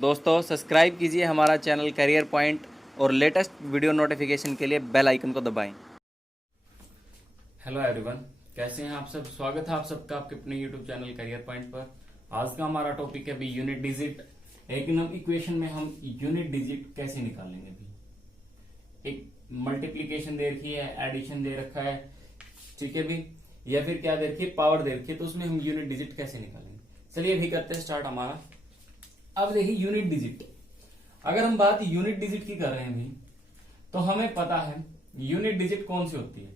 दोस्तों सब्सक्राइब कीजिए हमारा चैनल करियर पॉइंट और लेटेस्ट वीडियो नोटिफिकेशन के लिए बेल आइकन को दबाएं। हेलो एवरीवन, कैसे हैं आप सब। स्वागत है आप सबका आपके अपने यूट्यूब चैनल करियर पॉइंट पर। आज का हमारा टॉपिक है अभी यूनिट डिजिट। एक इक्वेशन में हम यूनिट डिजिट कैसे निकालेंगे। अभी एक मल्टीप्लीकेशन दे रखी है, एडिशन दे रखा है, ठीक है भी, या फिर क्या दे रखी है, पावर दे रखी है, तो उसमें हम यूनिट डिजिट कैसे निकालेंगे। चलिए अभी करते हैं स्टार्ट हमारा। अब देखिए यूनिट डिजिट, अगर हम बात यूनिट डिजिट की कर रहे हैं अभी, तो हमें पता है यूनिट डिजिट कौन सी होती है।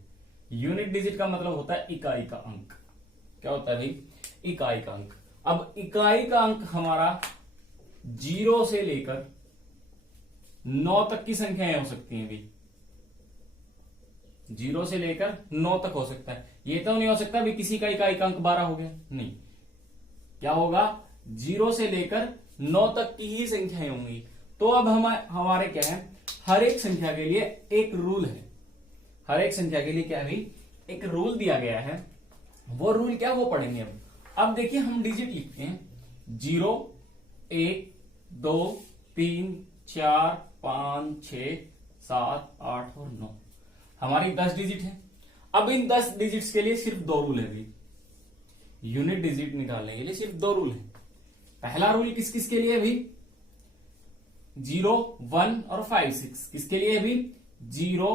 यूनिट डिजिट का मतलब होता है इकाई का अंक। क्या होता है भाई? इकाई का अंक। अब इकाई का अंक हमारा 0 से लेकर 9 तक की संख्याएं हो सकती हैं भाई। 0 से लेकर 9 तक हो सकता है। ये तो नहीं हो सकता भी किसी का इकाई का अंक 12 हो गया, नहीं। क्या होगा? 0 से लेकर 9 तक की ही संख्याएं होंगी। तो अब हमारे क्या है, हर एक संख्या के लिए एक रूल है। हर एक संख्या के लिए क्या है, एक रूल दिया गया है। वो रूल क्या, वो पढ़ेंगे अब देखिए हम डिजिट लिखते हैं 0, 1, 2, 3, 4, 5, 6, 7, 8 और 9। हमारी 10 डिजिट है। अब इन 10 डिजिट्स के लिए सिर्फ 2 रूल है भाई। यूनिट डिजिट निकालने के लिए सिर्फ 2 रूल है। पहला रूल किस किस के लिए है भाई? 0, 1 और 5, 6। किसके लिए है भाई? 0,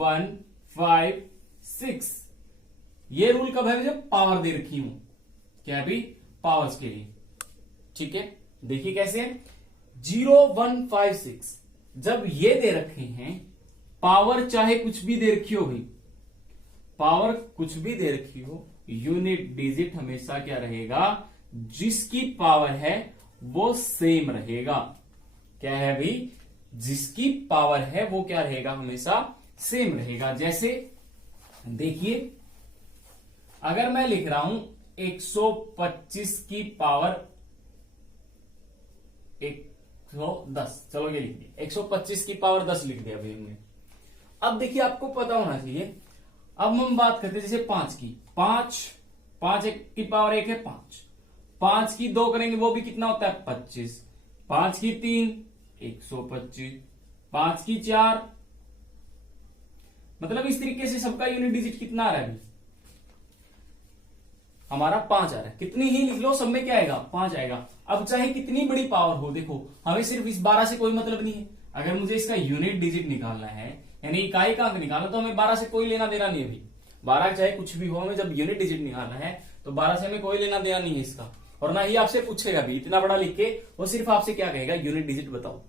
1, 5, 6। ये रूल कब है? जब पावर दे रखी हूं। क्या है भाई? पावर्स के लिए। ठीक है, देखिए कैसे है। 0, 1, 5, 6 जब ये दे रखे हैं, पावर चाहे कुछ भी दे रखी हो भाई, पावर कुछ भी दे रखी हो, यूनिट डिजिट हमेशा क्या रहेगा? जिसकी पावर है वो सेम रहेगा। क्या है भाई? जिसकी पावर है वो क्या रहेगा? हमेशा सेम रहेगा। जैसे देखिए, अगर मैं लिख रहा हूं 125 की पावर 110, चलो ये लिख दिया 125 की पावर 10 लिख दिया भाई हमने। अब देखिए आपको पता होना चाहिए, अब हम बात करते हैं जैसे 5 की। 5 एक की पावर 1 है 5। 5 की 2 करेंगे वो भी कितना होता है? 25। 5 की 3 125। 5 की 4, मतलब इस तरीके से सबका यूनिट डिजिट कितना आ रहा है? हमारा 5 आ रहा है। कितनी ही लिख लो, सब में क्या आएगा? 5 आएगा। अब चाहे कितनी बड़ी पावर हो, देखो हमें सिर्फ इस 12 से कोई मतलब नहीं है। अगर मुझे इसका यूनिट डिजिट निकालना है, यानी इकाई का अंक निकालना, तो हमें 12 से कोई लेना देना नहीं है भाई। 12 चाहे कुछ भी हो, हमें जब यूनिट डिजिट निकालना है तो 12 से हमें कोई लेना देना नहीं है इसका। और ना ही आपसे पूछेगा भी, इतना बड़ा लिख के वो सिर्फ आपसे क्या कहेगा? यूनिट डिजिट बताओ।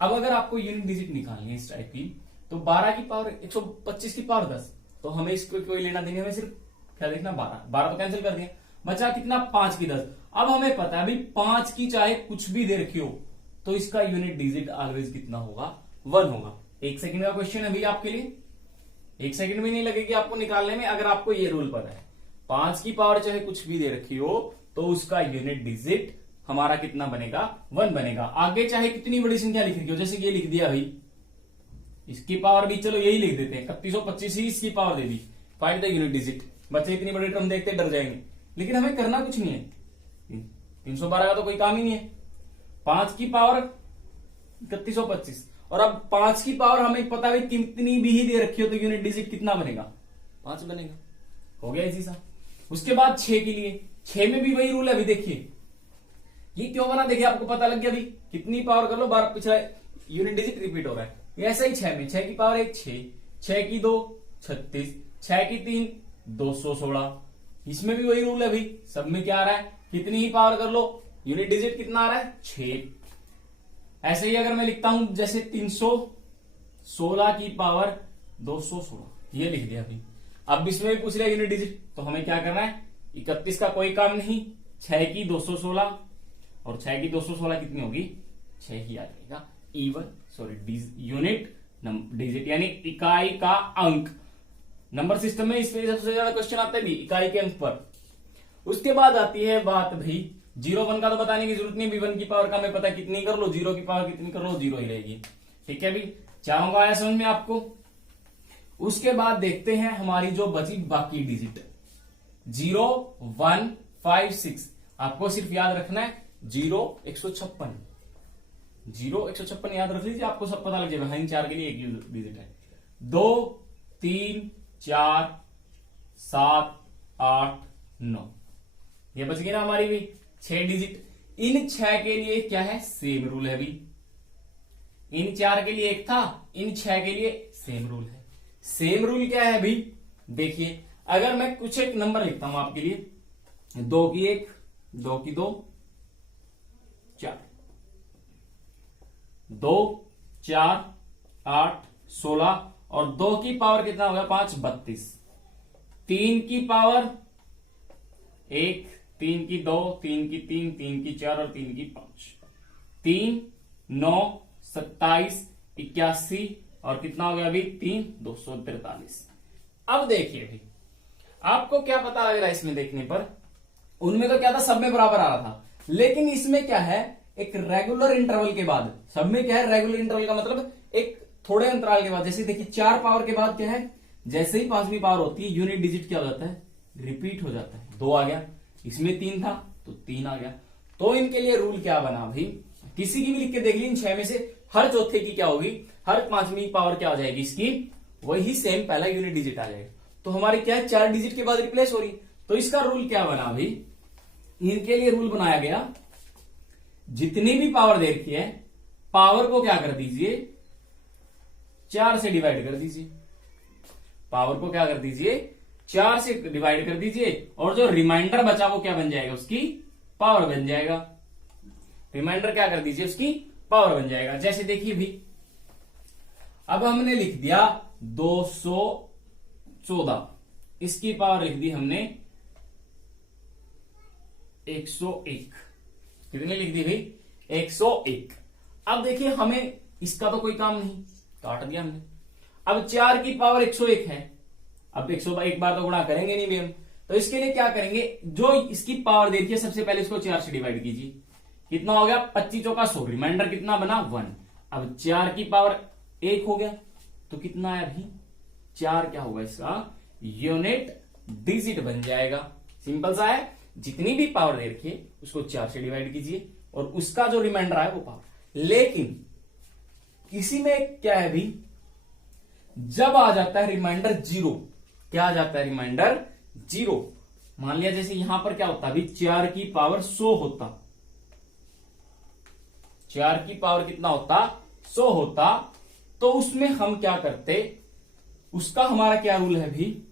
अब अगर आपको यूनिट डिजिट निकालनी है इस टाइप की, तो 12 की पावर 125 की पावर 10, तो हमें इसको कोई लेना देना, हमें सिर्फ क्या देखना? 12 तो कैंसिल कर दिया, बचा कितना? 5 की 10। अब हमें पता है भाई 5 की चाहे कुछ भी दे रखी हो, तो इसका यूनिट डिजिट ऑलवेज कितना होगा? 1 होगा। 1 सेकंड का क्वेश्चन है भैया आपके लिए, 1 सेकंड भी नहीं लगेगी आपको निकालने में, अगर आपको ये रूल पता है। 5 की पावर चाहे कुछ भी दे रखी हो, तो उसका यूनिट डिजिट हमारा कितना बनेगा? 1 बनेगा। आगे चाहे कितनी बड़ी संख्या लिख रही हो, जैसे ये लिख दिया भाई, इसकी पावर भी चलो यही लिख देते हैं 3125 ही इसकी power they the. Find the unit digit. बच्चे इतनी बड़ी टर्म देखते डर जाएंगे, लेकिन हमें करना कुछ नहीं है। 312 का तो कोई काम ही नहीं है। 5 की पावर 3125, और अब 5 की पावर हमें पता है कितनी भी ही दे रखी हो, तो यूनिट डिजिट कितना बनेगा? 5 बनेगा। हो गया इसी सा। उसके बाद 6 के लिए, 6 में भी वही रूल है अभी। देखिए ये क्यों बना, देखिए आपको पता लग गया अभी। कितनी पावर कर लो, 12 पिछला यूनिट डिजिट रिपीट हो रहा है। ऐसा ही 6 में, 6 की पावर 1 6, 6 की 2 36, 6 की 3 216। इसमें भी वही रूल है भाई। सब में क्या आ रहा है? कितनी ही पावर कर लो, यूनिट डिजिट कितना आ रहा है? 6। ऐसे ही अगर मैं लिखता हूं जैसे 316 की पावर 216, ये लिख दिया अभी। अब इसमें भी पूछ लिया यूनिट डिजिट, तो हमें क्या करना है? 31 का कोई काम नहीं, 6 की 216, और 6 की 216 कितनी होगी? 6 ही आ जाएगा। यूनिट डिजिट यानी इकाई का अंक। नंबर सिस्टम में इसमें सबसे ज्यादा क्वेश्चन आते भी इकाई के अंक पर। उसके बाद आती है बात भाई 0, 1 का तो बताने की जरूरत नहीं, भी 1 की पावर का हमें पता कितनी कर लो, 0 की पावर कितनी कर लो, 0 ही रहेगी। ठीक है भाई, चारों का आया समझ में आपको। उसके बाद देखते हैं हमारी जो बची बाकी डिजिट 0, 1, 5, 6। आपको सिर्फ याद रखना है 0 156, 0 156 याद रख लीजिए, आपको सब पता लग जाएगा। हाँ, इन 4 के लिए एक डिजिट है। 2 3 4 7 8 9, ये बच गई ना हमारी भी 6 डिजिट। इन 6 के लिए क्या है, सेम रूल है भी। इन 4 के लिए एक था, इन 6 के लिए सेम रूल है। सेम रूल क्या है भी, देखिए अगर मैं कुछ एक नंबर लिखता हूं आपके लिए, 2 की 1, 2 की 2, 4, 2 4 8 16 और 2 की पावर कितना होगा 5 32, 3 की पावर 1, 3 की 2, 3 की 3, 3 की 4 और 3 की 5, 3 9 27 81 और कितना हो गया अभी 3 243। अब देखिए भी, आपको क्या पता लग रहा है इसमें देखने पर, उनमें तो क्या था सब में बराबर आ रहा था, लेकिन इसमें क्या है एक रेगुलर इंटरवल के बाद, सब में क्या है रेगुलर इंटरवल का मतलब एक थोड़े अंतराल के बाद, जैसे देखिए 4 पावर के बाद क्या है, जैसे ही 5वीं पावर होती है यूनिट डिजिट क्या हो जाता है, रिपीट हो जाता है। 2 आ गया, इसमें 3 था तो 3 आ गया। तो इनके लिए रूल क्या बना भाई, किसी की भी लिख के देख ली, इन 6 में से हर चौथे की क्या होगी, हर 5वीं पावर क्या हो जाएगी इसकी, वही सेम पहला यूनिट डिजिट आ जाएगा। तो हमारी क्या है 4 डिजिट के बाद रिप्लेस हो रही। तो इसका रूल क्या बना भाई, इनके लिए रूल बनाया गया, जितनी भी पावर दे रखी है पावर को क्या कर दीजिए 4 से डिवाइड कर दीजिए, पावर को क्या कर दीजिए 4 से डिवाइड कर दीजिए, और जो रिमाइंडर बचा वो क्या बन जाएगा, उसकी पावर बन जाएगा। रिमाइंडर क्या कर दीजिए, उसकी पावर बन जाएगा। जैसे देखिए भी, अब हमने लिख दिया 214, इसकी पावर लिख दी हमने 101, कितनी लिख दी भाई 101। अब देखिए हमें इसका तो कोई काम नहीं, काट दिया हमने। अब 4 की पावर 101 है, अब 101 बार तो गुणा करेंगे नहीं भी हम, तो इसके लिए क्या करेंगे, जो इसकी पावर दे रही है सबसे पहले इसको 4 से डिवाइड कीजिए, कितना हो गया 25 चौका 100, रिमाइंडर कितना बना 1। अब 4 की पावर 1 हो गया तो कितना आया भाई 4, क्या होगा इसका यूनिट डिजिट बन जाएगा। सिंपल सा है, जितनी भी पावर दे रखी है उसको 4 से डिवाइड कीजिए और उसका जो रिमाइंडर आए वो पावर। लेकिन इसी में क्या है भी, जब आ जाता है रिमाइंडर 0, क्या आ जाता है रिमाइंडर 0, मान लिया जैसे यहां पर क्या होता अभी 4 की पावर 100 होता, 4 की पावर कितना होता 100 होता, तो उसमें हम क्या करते, उसका हमारा क्या रूल है भी,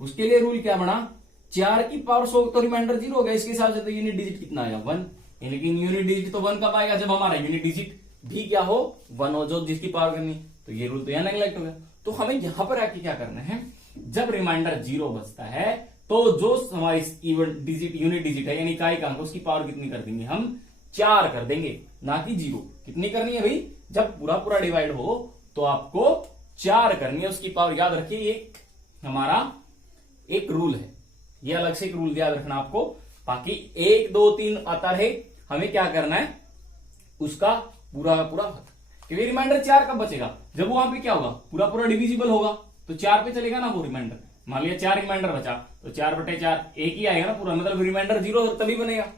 उसके लिए रूल क्या बना, 4 की पावर 100 तो रिमाइंडर 0 हो गया, इसके हिसाब से तो यूनिट डिजिट कितना आया 1। लेकिन यूनिट डिजिट तो 1 कब आएगा, जब हमारा यूनिट डिजिट भी क्या हो 1 हो, जो जिसकी पावर करनी। तो ये रूल तो यहां नेग्लेक्ट हो गया। तो हमें यहां पर आके क्या करना है, जब रिमाइंडर 0 बचता है तो जो हमारी इवन डिजिट यूनिट डिजिट है यानी इकाई का अंक, उसकी पावर कितनी कर देंगे हम 4 कर देंगे, ना कि 0। कितनी करनी है भाई, जब पूरा पूरा डिवाइड हो तो आपको 4 करनी है उसकी पावर। याद रखिए ये हमारा एक रूल है, ये अलग से एक रूल याद रखना आपको। बाकी 1 2 3 आता रहे, हमें क्या करना है उसका पूरा पूरा हक, क्योंकि रिमाइंडर 4 कब बचेगा, जब वहां पे क्या होगा पूरा पूरा डिविजिबल होगा, तो 4 पे चलेगा ना वो रिमाइंडर। मान लिया 4 रिमाइंडर बचा तो 4/4 एक ही आएगा ना पूरा, मतलब रिमाइंडर 0 तभी बनेगा।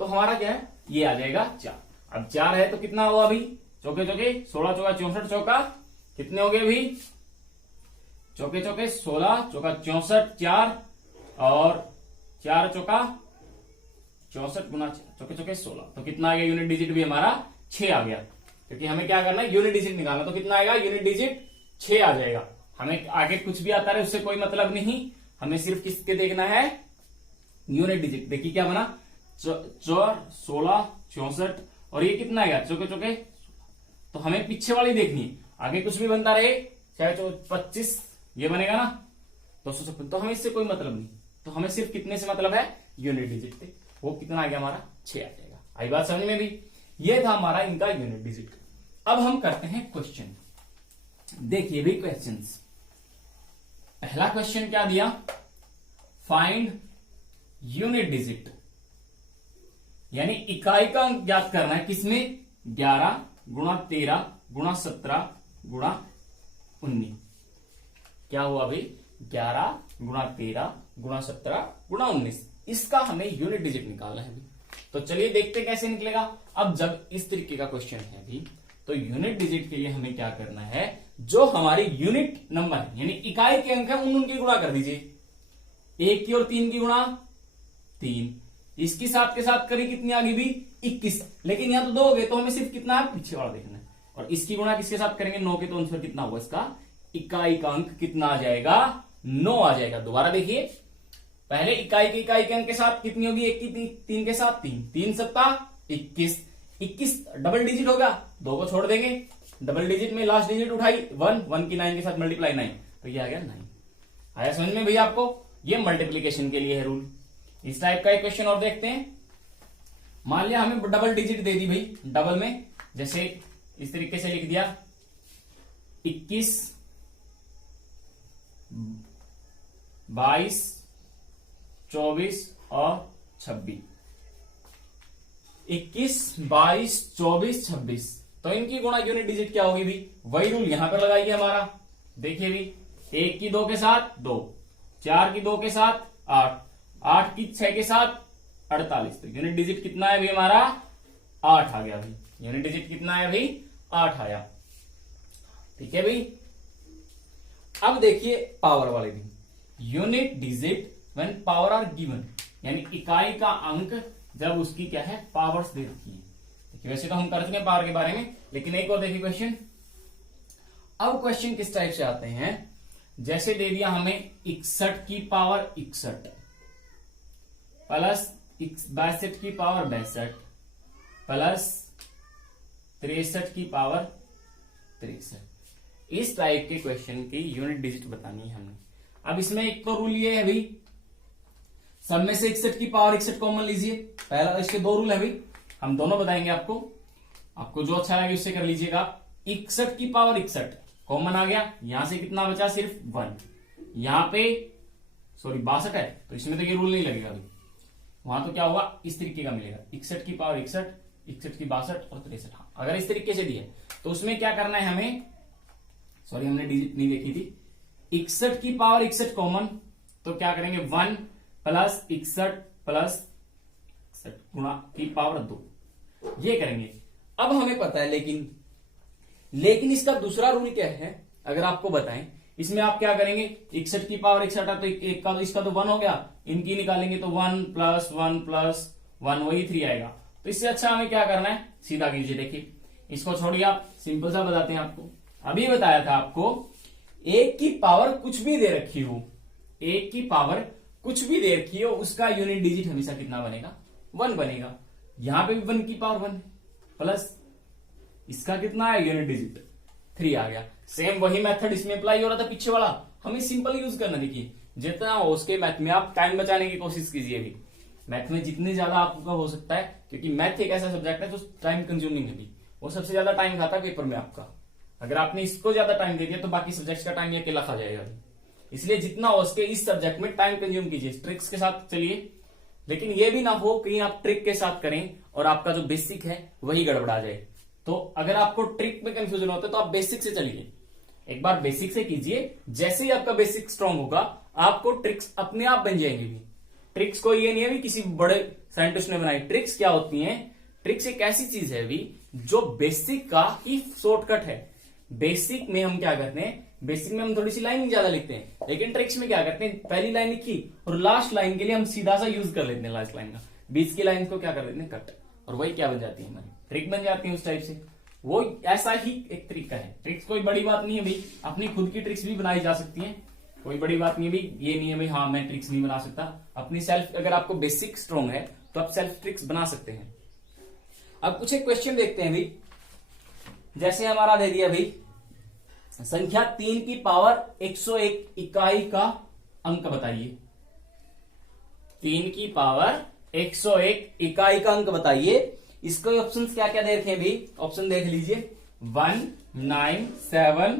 तो हमारा क्या है ये आ जाएगा 4। अब 4 है तो कितना हुआ अभी, चौके चौके 16 चौका 64 चौका कितने हो गए अभी, चौके चौके 16 चौका 64 4 और 4 चौका 64 गुना चौके चौके 16, तो कितना आ गया यूनिट डिजिट भी हमारा 6 आ गया। क्योंकि हमें क्या करना है यूनिट डिजिट निकालना, तो कितना आएगा यूनिट डिजिट 6 आ जाएगा। हमें आगे कुछ भी आता है उससे कोई मतलब नहीं, हमें सिर्फ किसके देखना है यूनिट डिजिट। देखिए क्या बना 4 16 64 और ये कितना आएगा चौके चौके, तो हमें पीछे वाली देखनी है, आगे कुछ भी बनता रहे चाहे 25 ये बनेगा ना 256, तो हमें इससे कोई मतलब नहीं। तो हमें सिर्फ कितने से मतलब है यूनिट डिजिट से, वो कितना आ गया हमारा 6 आ जाएगा। आई बात समझ में भी, ये था हमारा इनका यूनिट डिजिट। अब हम करते हैं क्वेश्चन। देखिए भी क्वेश्चंस, पहला क्वेश्चन क्या दिया, फाइंड यूनिट डिजिट यानी इकाई का अंक ज्ञात करना है, किसमें 11 गुणा 13 गुणा 17 गुणा 19। क्या हुआ भाई 11 गुणा 13 गुणा 17 गुणा 19, इसका हमें यूनिट डिजिट निकालना है। तो चलिए देखते हैं कैसे निकलेगा। अब जब इस तरीके का क्वेश्चन है अभी, तो यूनिट डिजिट के लिए हमें क्या करना है, जो हमारी यूनिट नंबर है यानी इकाई के अंक है उनकी गुणा कर दीजिए। 1 की और 3 की गुणा 3, इसकी 7 के साथ करी कितनी आ गई भी 21, लेकिन यहां तो 2 हो गए तो हमें सिर्फ कितना है पीछे वाला देखना है। और इसकी गुणा किसके साथ करेंगे 9 के, तो आंसर कितना होगा इसका, इकाई का अंक कितना आ जाएगा 9 आ जाएगा। दोबारा देखिए, पहले इकाई के अंक के साथ कितनी होगी 1 की 3 के साथ 3, 3 सत्ता 21, 21 डबल डिजिट होगा, 2 को छोड़ देंगे, डबल डिजिट में लास्ट डिजिट उठाई 1 की 9 के साथ मल्टीप्लाई 9, तो ये आ गया 9। आया समझ में भैया आपको, ये मल्टीप्लीकेशन के लिए है रूल। इस टाइप का एक क्वेश्चन और देखते हैं। मान लिया हमें डबल डिजिट दे दी भाई, डबल में जैसे इस तरीके से लिख दिया 21, 22, 24 और 26, 21, 22, 24, 26, तो इनकी गुणा यूनिट डिजिट क्या होगी भी, वही रूल यहां पर लगाइए हमारा। देखिए भी 1 की 2 के साथ 2, 4 की 2 के साथ 8, 8 की 6 के साथ 48, तो यूनिट डिजिट कितना है अभी हमारा 8 आ गया भाई, यूनिट डिजिट कितना है अभी 8 आया। ठीक है भाई। अब देखिए पावर वाले भी, unit digit when power are given, यानी इकाई का अंक जब उसकी क्या है पावर्स दे रखी है। देखिए वैसे तो हम कर चुके हैं पावर के बारे में, लेकिन एक और देखिए क्वेश्चन। अब क्वेश्चन किस टाइप से आते हैं, जैसे दे दिया हमें 61 की पावर 61 प्लस 62 की पावर 62 प्लस 63 की पावर 63, इस टाइप के क्वेश्चन की यूनिट डिजिट बतानी है हमने। अब इसमें एक तो रूल ये है भाई, सब में से 61 की पावर 61 कॉमन लीजिए, पहला इसके 2 रूल है भाई, हम दोनों बताएंगे आपको जो अच्छा लगे उससे कर लीजिएगा। 61 की पावर 61 कॉमन आ गया, यहां से कितना बचा सिर्फ 1, यहां पे सॉरी 62 है तो इसमें तो ये रूल नहीं लगेगा अभी, वहां तो क्या होगा इस तरीके का मिलेगा 61 की पावर 61, 61 की 62 और 63। अगर इस तरीके से दिए तो उसमें क्या करना है हमें, सॉरी हमने डिजिट नहीं देखी थी, 61 की पावर 61 कॉमन, तो क्या करेंगे 1 प्लस 61 प्लस 61 गुणा की पावर 2, ये करेंगे। अब हमें पता है लेकिन इसका दूसरा रूल क्या है अगर आपको बताएं, इसमें आप क्या करेंगे 61 की पावर 61 है तो एक का इसका तो 1 हो गया, इनकी निकालेंगे तो 1 प्लस 1 प्लस 1 वही 3 आएगा। तो इससे अच्छा हमें क्या करना है, सीधा कीजिए, देखिए इसको छोड़िए, आप सिंपल सा बताते हैं आपको। अभी बताया था आपको 1 की पावर कुछ भी दे रखी हो, 1 की पावर कुछ भी दे रखी हो, उसका यूनिट डिजिट हमेशा कितना बनेगा 1 बनेगा। यहां पे भी 1 की पावर 1 प्लस इसका कितना है यूनिट डिजिट 3 आ गया। सेम वही मेथड इसमें अप्लाई हो रहा था पीछे वाला, हमें सिंपल यूज करना। देखिए जितना हो उसके मैथ में आप टाइम बचाने की कोशिश कीजिए भी, मैथ में जितने ज्यादा आपका हो सकता है, क्योंकि मैथ एक ऐसा सब्जेक्ट है जो टाइम कंज्यूमिंग है भी, वो सबसे ज्यादा टाइम खाता है पेपर में आपका। अगर आपने इसको ज्यादा टाइम दे दिया तो बाकी सब्जेक्ट्स का टाइम ये अकेला खा जाएगा, इसलिए जितना हो सके इस सब्जेक्ट में टाइम कंज्यूम कीजिए, ट्रिक्स के साथ चलिए। लेकिन ये भी ना हो कहीं आप ट्रिक के साथ करें और आपका जो बेसिक है वही गड़बड़ा जाए। तो अगर आपको ट्रिक में कंफ्यूजन होता है तो आप बेसिक से चलिए, एक बार बेसिक से कीजिए, जैसे ही आपका बेसिक स्ट्रांग होगा आपको ट्रिक्स अपने आप बन जाएंगे भी। ट्रिक्स को ये नहीं है भी किसी बड़े साइंटिस्ट ने बनाई, ट्रिक्स क्या होती हैं, ट्रिक्स एक ऐसी चीज है भी जो बेसिक का ही शॉर्टकट है। बेसिक में हम क्या करते हैं, बेसिक में हम थोड़ी सी लाइन ज्यादा लिखते हैं, लेकिन ट्रिक्स में क्या करते हैं पहली लाइन लिखी और लास्ट लाइन के लिए हम सीधा सा यूज कर लेते हैं लास्ट लाइन का, बीच की लाइन को क्या कर लेते हैं कट, और वही क्या बन जाती है हमारी ट्रिक बन जाती है उस टाइप से। वो ऐसा ही एक तरीका है। ट्रिक्स कोई बड़ी बात नहीं है भाई, अपनी खुद की ट्रिक्स भी बनाई जा सकती है, कोई बड़ी बात नहीं है भाई। ये नहीं है भाई हाँ मैं ट्रिक्स नहीं बना सकता, अपनी सेल्फ अगर आपको बेसिक स्ट्रॉन्ग है तो आप सेल्फ ट्रिक्स बना सकते हैं। अब कुछ एक क्वेश्चन देखते हैं भाई, जैसे हमारा दे दिया भाई संख्या 3 की पावर 101 इकाई का अंक बताइए। 3 की पावर 101 इकाई का अंक बताइए। इसके ऑप्शन क्या क्या दे रखे हैं भाई, ऑप्शन देख लीजिए 1, 9, 7,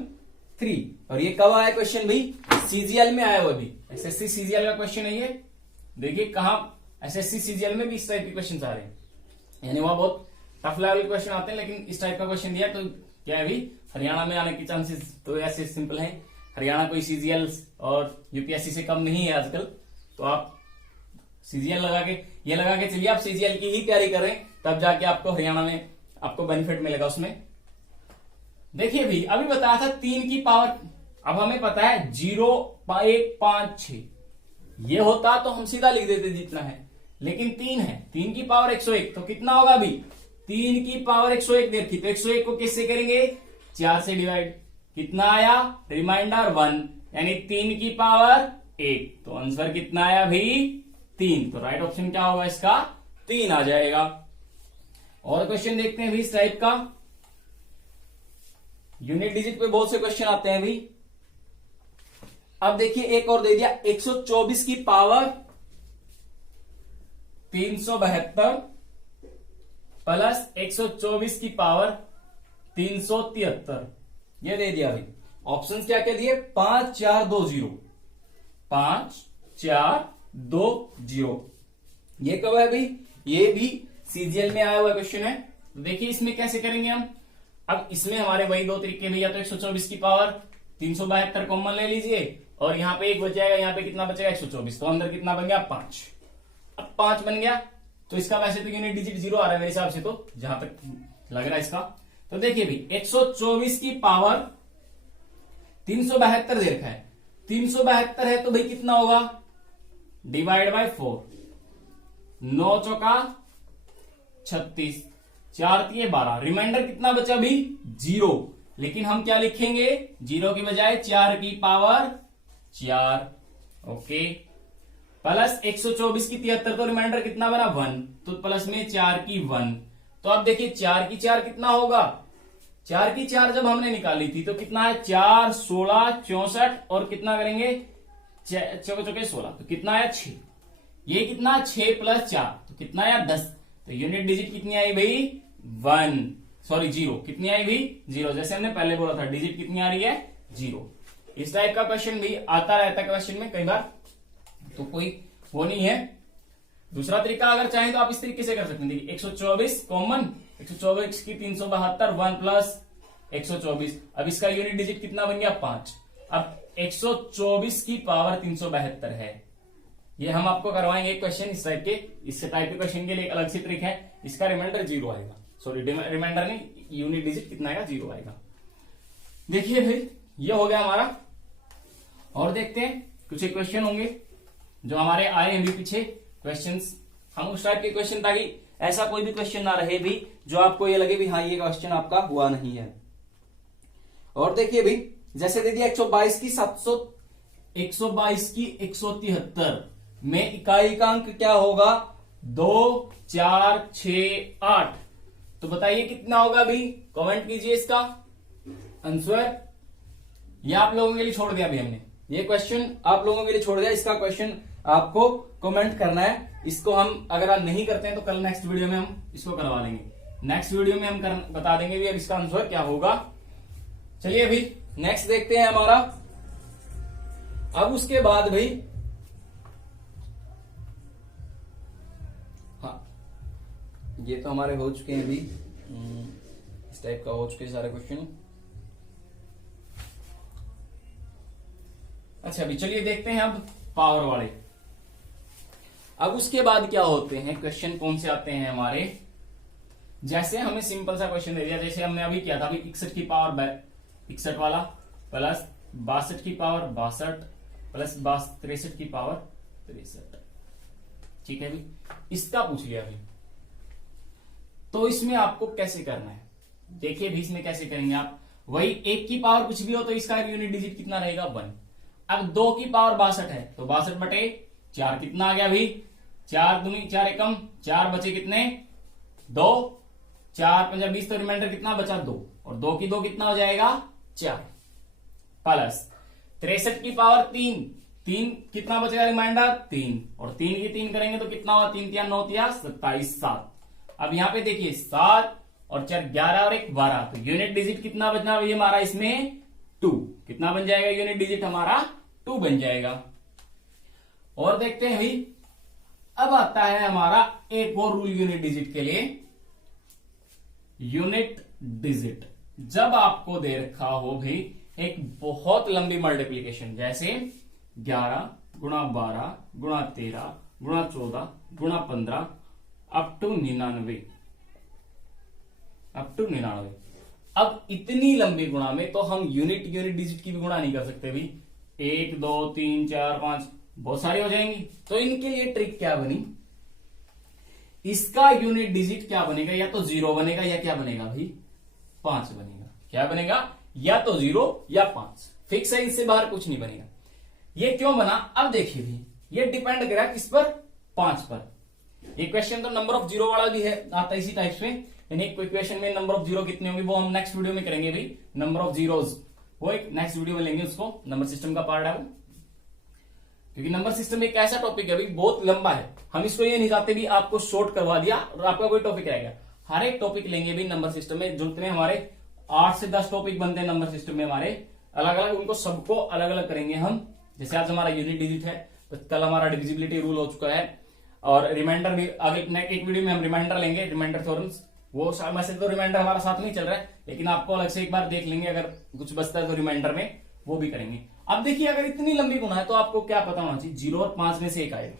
3। और ये कब आया क्वेश्चन भाई, सीजीएल में आया हुआ भी, एसएससी सीजीएल का क्वेश्चन है ये। देखिए कहां एसएससी सीजीएल में भी इस टाइप के क्वेश्चन आ रहे हैं, यानी वहां बहुत टफ लेवल के क्वेश्चन आते हैं, लेकिन इस टाइप का क्वेश्चन दिया तो क्या है भाई हरियाणा में आने की चांसेस तो ऐसे सिंपल है। हरियाणा कोई सीजीएल और यूपीएससी से कम नहीं है आजकल, तो आप सीजीएल लगा के ये लगा के चलिए आप सीजीएल की ही तैयारी करें, तब जाके आपको हरियाणा में आपको बेनिफिट मिलेगा उसमें। देखिए भाई अभी बताया था 3 की पावर, अब हमें पता है 0 1 5 6 ये होता तो हम सीधा लिख देते जितना है, लेकिन 3 है, 3 की पावर 101 तो कितना होगा अभी 3 की पावर 101 दे रखी, तो 101 को किससे करेंगे 4 से डिवाइड, कितना आया रिमाइंडर 1, यानी 3 की पावर 1, तो आंसर कितना आया भाई 3, तो राइट ऑप्शन क्या होगा इसका 3 आ जाएगा। और क्वेश्चन देखते हैं भाई इस टाइप का, यूनिट डिजिट पे बहुत से क्वेश्चन आते हैं भाई। अब देखिए एक और दे दिया 124 की पावर 372 प्लस 124 की पावर 373, ये दे दिया भाई। ऑप्शंस क्या क्या दिए 5 4 2 0, 5 4 2 0, ये कब है भाई, ये भी सीजीएल में आया हुआ क्वेश्चन है। तो देखिए इसमें कैसे करेंगे हम, अब इसमें हमारे वही दो तरीके भैया, तो 124 की पावर 372 कॉमन ले लीजिए और यहाँ पे 1 बच जाएगा, यहाँ पे कितना बचेगा 124, तो अंदर कितना बन गया 5, अब 5 बन गया, तो इसका वैसे तो यूनिट डिजिट 0 आ रहा है मेरे हिसाब से, तो जहां तक लग रहा है इसका। तो देखिए भाई 124 की पावर 372 दे रखा है, 372 है तो भाई कितना होगा डिवाइड बाय 4, 9 चौका 36, 4 तिये 12, रिमाइंडर कितना बचा भी 0, लेकिन हम क्या लिखेंगे 0 की बजाय 4 की पावर 4, ओके, प्लस 124 की 73, तो रिमाइंडर कितना बना 1, तो प्लस में 4 की 1, तो अब देखिए 4 की 4 कितना होगा, 4 की 4 जब हमने निकाली थी तो कितना है 4 16 64, और कितना करेंगे चौके चौके 16, तो कितना आया 6, ये कितना 6 प्लस 4 तो कितना आया 10, तो यूनिट डिजिट कितनी आई भाई 1, सॉरी 0, कितनी आई भाई 0, जैसे हमने पहले बोला था डिजिट कितनी आ रही है 0। इस टाइप का क्वेश्चन भी आता रहता है क्वेश्चन में कई बार, तो कोई वो नहीं है। दूसरा तरीका अगर चाहें तो आप इस तरीके से कर सकते हैं, देखिए 124 कॉमन, 124 की 372 1 प्लस 124, अब इसका यूनिट डिजिट कितना बन गया 5, अब 124 की पावर 372 है, ये हम आपको करवाएंगे क्वेश्चन इस टाइप के, इस टाइप के क्वेश्चन के लिए एक अलग सी ट्रिक है, इसका रिमाइंडर 0 आएगा, सॉरी रिमाइंडर नहीं, यूनिट डिजिट कितना आएगा 0 आएगा। देखिए भाई ये हो गया हमारा, और देखते हैं कुछ एक क्वेश्चन होंगे जो हमारे आए हैं भी पीछे क्वेश्चंस, हम उस टाइप के क्वेश्चन, ताकि ऐसा कोई भी क्वेश्चन ना रहे भी जो आपको ये लगे भी हाँ ये क्वेश्चन आपका हुआ नहीं है। और देखिए भाई जैसे दे दिया 122 की 173 में इकाई का अंक क्या होगा 2 4 6 8, तो बताइए कितना होगा भाई, कमेंट कीजिए इसका आंसर। ये आप लोगों के लिए छोड़ दिया भाई हमने, ये क्वेश्चन आप लोगों के लिए छोड़ दिया, इसका क्वेश्चन आपको कमेंट करना है। इसको हम अगर आप नहीं करते हैं तो कल नेक्स्ट वीडियो में हम इसको करवा लेंगे, नेक्स्ट वीडियो में हम बता देंगे भी अब इसका आंसर क्या होगा। चलिए अभी नेक्स्ट देखते हैं हमारा, अब उसके बाद भाई हाँ ये तो हमारे हो चुके हैं अभी, इस टाइप का हो चुके सारे क्वेश्चन। अच्छा अभी चलिए देखते हैं अब पावर वाले। अब उसके बाद क्या होते हैं क्वेश्चन, कौन से आते हैं हमारे, जैसे हमें सिंपल सा क्वेश्चन दे दिया, जैसे हमने अभी किया था अभी 61 की पावर 61 वाला प्लस 62 की पावर 62 प्लस 63 की पावर 63, ठीक है भाई, इसका पूछ लिया अभी। तो इसमें आपको कैसे करना है, देखिए भी इसमें कैसे करेंगे आप, वही 1 की पावर कुछ भी हो तो इसका यूनिट डिजिट कितना रहेगा 1। अब 2 की पावर 62 है तो 62 बटे 4 कितना आ गया भाई, 4 दूनी 4 एकम 4 बचे कितने 2, 4 पंजा 20, तो रिमाइंडर कितना बचा 2, और 2 की 2 कितना हो जाएगा 4, प्लस 63 की पावर 3, 3 कितना बचेगा रिमाइंडर 3, और 3 की 3 करेंगे तो कितना होगा 3 तिया 9 तिया 27 7। अब यहां पे देखिए 7 और 4 11 और 1 12, तो यूनिट डिजिट कितना बचना भाई हमारा इसमें 2, कितना बन जाएगा यूनिट डिजिट हमारा 2 बन जाएगा। और देखते हैं भाई अब आता है हमारा एक और रूल यूनिट डिजिट के लिए, यूनिट डिजिट जब आपको दे रखा हो भाई एक बहुत लंबी मल्टीप्लीकेशन, जैसे 11 गुणा 12 गुणा 13 गुणा 14 गुणा 15 अप टू 99। अब इतनी लंबी गुणा में तो हम यूनिट डिजिट की भी गुणा नहीं कर सकते भी। 1 2 3 4 5 बहुत सारी हो जाएंगी। तो इनके लिए ट्रिक क्या बनी, इसका यूनिट डिजिट क्या बनेगा, या तो 0 बनेगा या क्या बनेगा भाई 5 बनेगा। क्या बनेगा, या तो 0 या 5, फिक्स है, इससे बाहर कुछ नहीं बनेगा। ये क्यों बना, अब देखिए भी, ये डिपेंड करा किस पर, 5 पर। ये क्वेश्चन तो नंबर ऑफ जीरो वाला भी है, आता इसी टाइप में, यानी इक्वेशन में नंबर ऑफ जीरो कितने होंगे वो हम नेक्स्ट वीडियो में करेंगे भाई। नंबर ऑफ जीरोज वो एक नेक्स्ट वीडियो में लेंगे, उसको नंबर सिस्टम का पार्ट है वो, क्योंकि नंबर सिस्टम एक ऐसा टॉपिक है भाई बहुत लंबा है। हम इसको ये नहीं चाहते भी आपको शॉर्ट करवा दिया और आपका कोई टॉपिक रहेगा। हर एक टॉपिक लेंगे भी नंबर सिस्टम में, जितने हमारे 8 से 10 टॉपिक बनते हैं नंबर सिस्टम में हमारे अलग अलग, उनको सबको अलग अलग करेंगे हम। जैसे आज हमारा यूनिट डिजिट है, तो कल हमारा डिविजिबिलिटी रूल हो चुका है, और रिमाइंडर भी आगे एक वीडियो में हम रिमाइंडर लेंगे, रिमाइंडर थ्योरम्स। वो वैसे तो रिमाइंडर हमारा साथ नहीं चल रहा है, लेकिन आपको अलग से एक बार देख लेंगे, अगर कुछ बचता है तो रिमाइंडर में वो भी करेंगे। अब देखिए, अगर इतनी लंबी गुणा है तो आपको क्या पता होना चाहिए, 0 और 5 में से एक आएगा,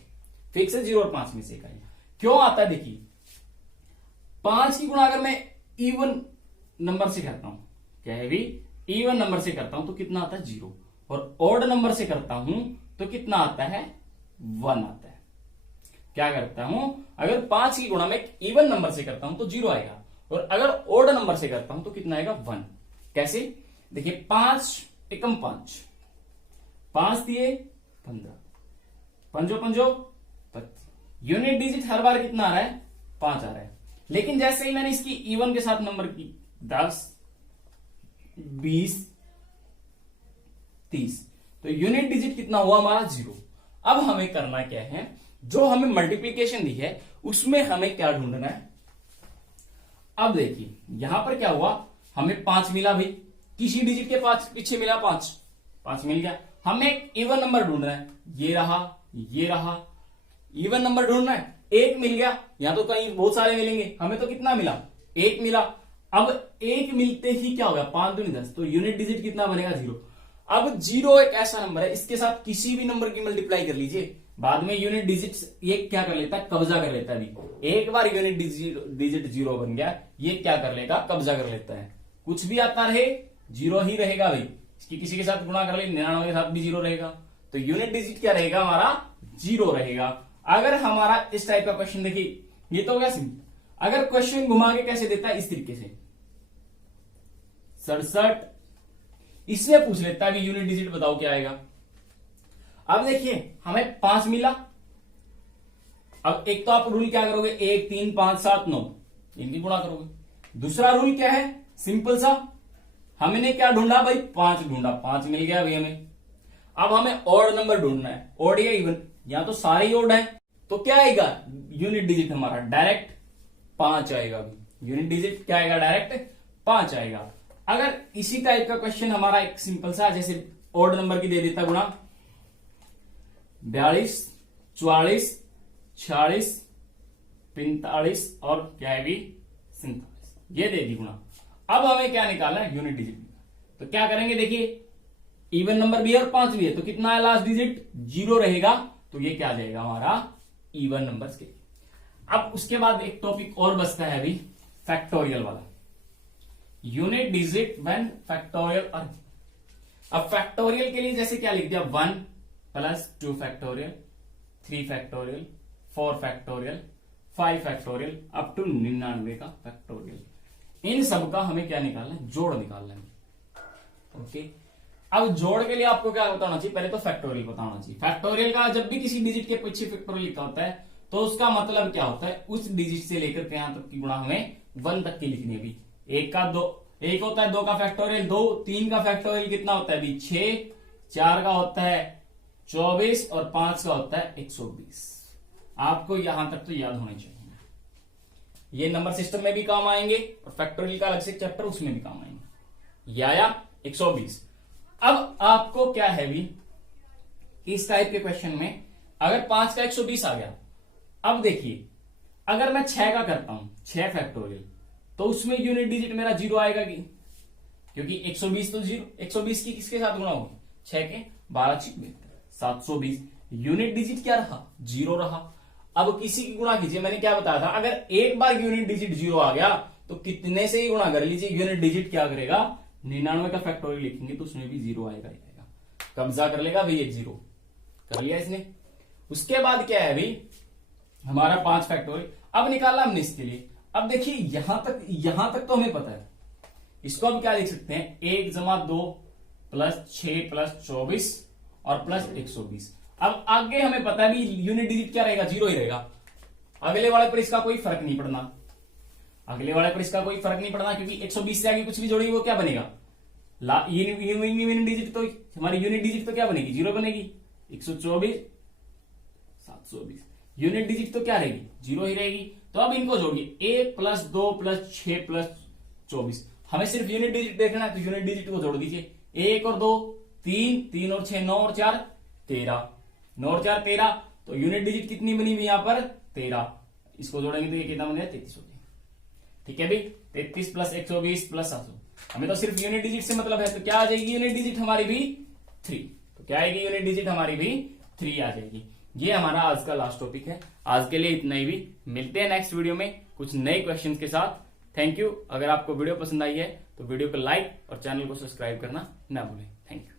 फिक्स है 0 और 5 में से एक आएगा। क्यों आता है, देखिए 5 की गुणा अगर मैं इवन नंबर से करता हूं, क्या है भी, इवन नंबर से करता हूं तो कितना आता है 0, और ऑड नंबर से करता हूं तो कितना आता है 1 आता है। क्या करता हूं, अगर 5 की गुणा में इवन नंबर से करता हूं तो 0 आएगा, और अगर ऑड नंबर से करता हूं तो कितना आएगा 1। कैसे, देखिए 5 एकम 5, 5 दिए 15, पंजो 25। यूनिट डिजिट हर बार कितना आ रहा है, 5 आ रहा है। लेकिन जैसे ही मैंने इसकी इवन के साथ नंबर की 10 20 30, तो यूनिट डिजिट कितना हुआ हमारा 0। अब हमें करना क्या है, जो हमें मल्टीप्लीकेशन दी है उसमें हमें क्या ढूंढना है। अब देखिए यहां पर क्या हुआ, हमें 5 मिला भाई, किसी डिजिट के 5 पीछे मिला 5 मिल गया। हमें एक इवन नंबर ढूंढना है, ये रहा इवन नंबर ढूंढना है, 1 मिल गया। यहां तो कहीं बहुत सारे मिलेंगे, हमें तो कितना मिला, 1 मिला। अब 1 मिलते ही क्या हो गया, 5 दूनी 10, तो यूनिट डिजिट कितना बनेगा 0। अब 0 एक ऐसा नंबर है, इसके साथ किसी भी नंबर की मल्टीप्लाई कर लीजिए, बाद में यूनिट डिजिट ये क्या कर लेता है, कब्जा कर लेता है। एक बार यूनिट डिजिट 0 बन गया, ये क्या कर लेगा, कब्जा कर लेता है। कुछ भी आता रहे 0 ही रहेगा भाई, इसकी किसी के साथ गुणा कर ले 99 के साथ भी 0 रहेगा, तो यूनिट डिजिट क्या रहेगा हमारा 0 रहेगा। अगर हमारा इस टाइप का क्वेश्चन देखिए, ये तो हो गया सिंपल। अगर क्वेश्चन घुमा के कैसे देता है, इस तरीके से 67, इसमें पूछ लेता है यूनिट डिजिट बताओ क्या आएगा। अब देखिए हमें 5 मिला। अब एक तो आप रूल क्या करोगे, 1 3 5 7 9 इनकी गुणा करोगे। दूसरा रूल क्या है, सिंपल सा, हमने क्या ढूंढा भाई 5 ढूंढा, 5 मिल गया भाई हमें। अब हमें ऑड नंबर ढूंढना है, ऑड या इवन, या तो सारे ही ऑड है, तो क्या आएगा यूनिट डिजिट हमारा डायरेक्ट 5 आएगा। यूनिट डिजिट क्या आएगा, डायरेक्ट 5 आएगा। अगर इसी टाइप का क्वेश्चन हमारा एक सिंपल सा, जैसे ऑड नंबर की दे देता गुणा 42 44 46 45 और क्या है भी 47, ये दे दी गुणा। अब हमें क्या निकालना है, यूनिट डिजिट। तो क्या करेंगे, देखिए इवन नंबर भी है और 5 भी है, तो कितना है लास्ट डिजिट 0 रहेगा, तो ये क्या आ जाएगा हमारा इवन नंबर्स के। अब उसके बाद एक टॉपिक और बचता है अभी, फैक्टोरियल वाला, यूनिट डिजिट व्हेन फैक्टोरियल। अब फैक्टोरियल के लिए जैसे क्या लिख दिया, 1 plus 2 factorial 3 factorial 4 factorial 5 factorial up to 99 का फैक्टोरियल। इन सब का हमें क्या निकालना है, जोड़ निकालना है। ओके, अब जोड़ के लिए आपको क्या बताना चाहिए, पहले तो फैक्टोरियल बताना चाहिए। फैक्टोरियल का जब भी किसी डिजिट के पीछे फैक्टोरियल लिखा होता है तो उसका मतलब क्या होता है, उस डिजिट से लेकर के यहां तक की गुणा हमें 1 तक की लिखनी है। अभी 1 का 2, 1 होता है 2 का फैक्टोरियल 2, 3 का फैक्टोरियल कितना होता है अभी 6, 4 का होता है 24 और 5 का होता है 120। आपको यहां तक तो याद होने चाहिए, ये नंबर सिस्टम में भी काम आएंगे और फैक्टोरियल का अलग से चैप्टर उसमें भी काम आएंगे। या 120। अब आपको क्या है भी, इस टाइप के क्वेश्चन में अगर 5 का 120 आ गया, अब देखिए अगर मैं 6 का करता हूं 6 फैक्टोरियल, तो उसमें यूनिट डिजिट मेरा 0 आएगा कि, क्योंकि 120 तो 0, 120 की किसके साथ गुणा होगी 6 के, 12 720, यूनिट डिजिट क्या रहा, 0 रहा। अब किसी की गुणा कीजिए, मैंने क्या बताया था, अगर एक बार यूनिट डिजिट 0 आ गया तो कितने से ही गुणा कर लीजिए, यूनिट डिजिट क्या करेगा, 99 का फैक्टोरियल लिखेंगे तो उसमें भी 0 आएगा ही आएगा, कब्जा कर लेगा भाई, एक 0 कर लिया इसने। उसके बाद क्या है भाई, हमारा 5 फैक्टोरियल अब निकाला हमने इसके लिए। अब देखिए यहां तक तो हमें पता है, इसको अब क्या लिख सकते हैं, 1 जमा 2 प्लस 6 प्लस 24 और प्लस 120। अब आगे हमें पता है भी यूनिट डिजिट क्या रहेगा, 0 ही रहेगा। अगले वाले पर इसका कोई फर्क नहीं पड़ना, अगले वाले पर इसका कोई फर्क नहीं पड़ना, क्योंकि 120 से आगे कुछ भी जोड़ेगी वो क्या बनेगा, यूनिट डिजिट तो हमारी यूनिट डिजिट तो क्या बनेगी, 0 बनेगी। 124 720 यूनिट डिजिट तो क्या रहेगी, 0 ही रहेगी। तो अब इनको जोड़िए, 1 प्लस 2 प्लस 6 प्लस 24। हमें सिर्फ यूनिट डिजिट देखना है तो यूनिट डिजिट को जोड़ दीजिए, 1 और 2 3, 3 और 6 9 और 4 13, 9 और 4 13। तो यूनिट डिजिट कितनी बनी हुई यहां पर, 13। इसको जोड़ेंगे तो ये कितना बन गया, 33 हो जाएगा। ठीक है भाई, 33 प्लस 120 प्लस 700। हमें तो सिर्फ यूनिट डिजिट से मतलब है, तो क्या आ जाएगी यूनिट डिजिट हमारी भी 3। तो क्या आएगी यूनिट डिजिट हमारी भी 3 आ जाएगी। ये हमारा आज का लास्ट टॉपिक है, आज के लिए इतना ही भी। मिलते हैं नेक्स्ट वीडियो में कुछ नए क्वेश्चंस के साथ। Thank you. अगर आपको वीडियो पसंद आई है तो वीडियो को लाइक और चैनल को सब्सक्राइब करना ना भूलें। Thank you.